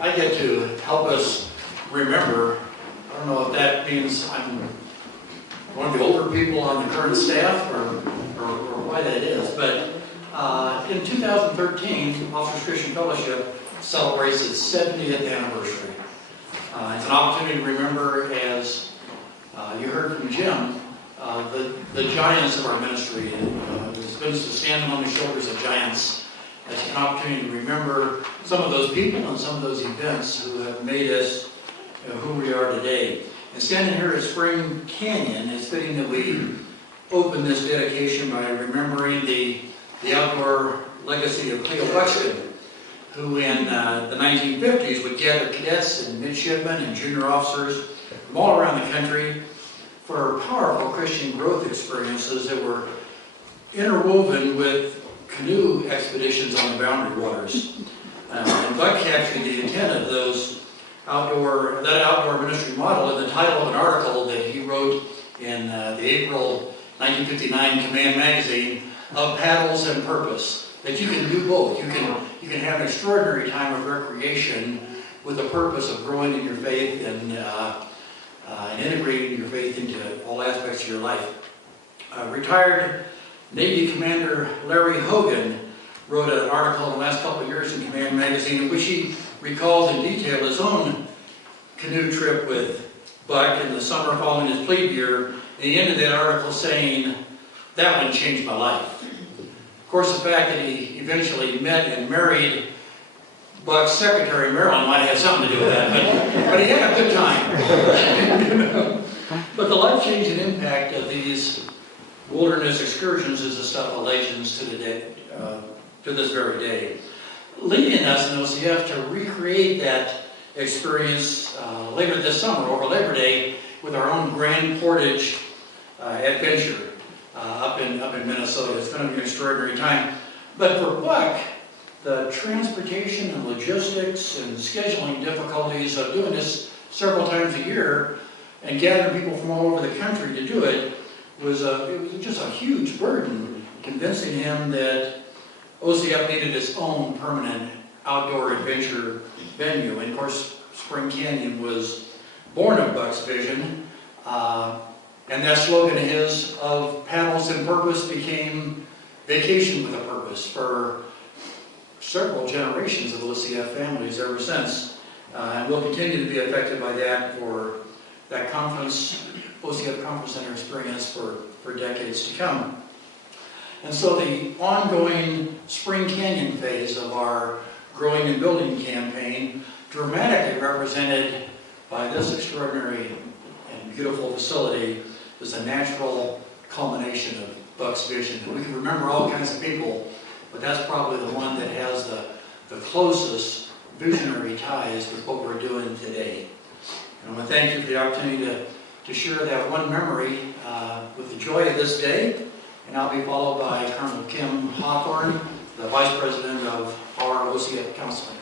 I get to help us remember. I don't know if that means I'm one of the older people on the current staff or why that is, but in 2013, Officers Christian Fellowship celebrates its 70th anniversary. It's an opportunity to remember, as you heard from Jim, the giants of our ministry. It's been standing on the shoulders of giants. It's an opportunity to remember some of those people and some of those events who have made us who we are today. And standing here at Spring Canyon, it's fitting that we open this dedication by remembering the outdoor legacy of Cleo Buxton, who in the 1950s would gather cadets and midshipmen and junior officers from all around the country for powerful Christian growth experiences that were interwoven with canoe expeditions on the boundary waters. And Buck captured the intent of that outdoor ministry model in the title of an article that he wrote in the April 1959 Command magazine, Of Paddles and Purpose. That you can do both. You can have an extraordinary time of recreation with the purpose of growing in your faith and integrating your faith into all aspects of your life. Retired Navy Commander Larry Hogan wrote an article in the last couple of years in Command magazine in which he recalled in detail his own canoe trip with Buck in the summer following his plebe year. And he ended that article saying, "That one changed my life." Of course, the fact that he eventually met and married Buck's secretary, Marilyn, might have something to do with that, but he had a good time. But the life-changing impact of these wilderness excursions is the stuff of legends to this very day. Leading us in OCF to recreate that experience later this summer, over Labor Day, with our own Grand Portage adventure up in Minnesota. It's going to be an extraordinary time. But for Buck, the transportation and logistics and scheduling difficulties of doing this several times a year and gathering people from all over the country to do it was just a huge burden, convincing him that OCF needed its own permanent outdoor adventure venue. And of course, Spring Canyon was born of Buck's vision. And that slogan of his of Paddles and Purpose became Vacation with a Purpose for several generations of OCF families ever since. And we'll continue to be affected by that for that conference, OCF Conference Center experience for decades to come. And so the ongoing Spring Canyon phase of our Growing and Building campaign, dramatically represented by this extraordinary and beautiful facility, is a natural culmination of Buck's vision. And we can remember all kinds of people, but that's probably the one that has the closest visionary ties with what we're doing today. And I want to thank you for the opportunity to share that one memory with the joy of this day. And I'll be followed by Colonel Kim Hawthorne, the Vice President of our OCF Counseling.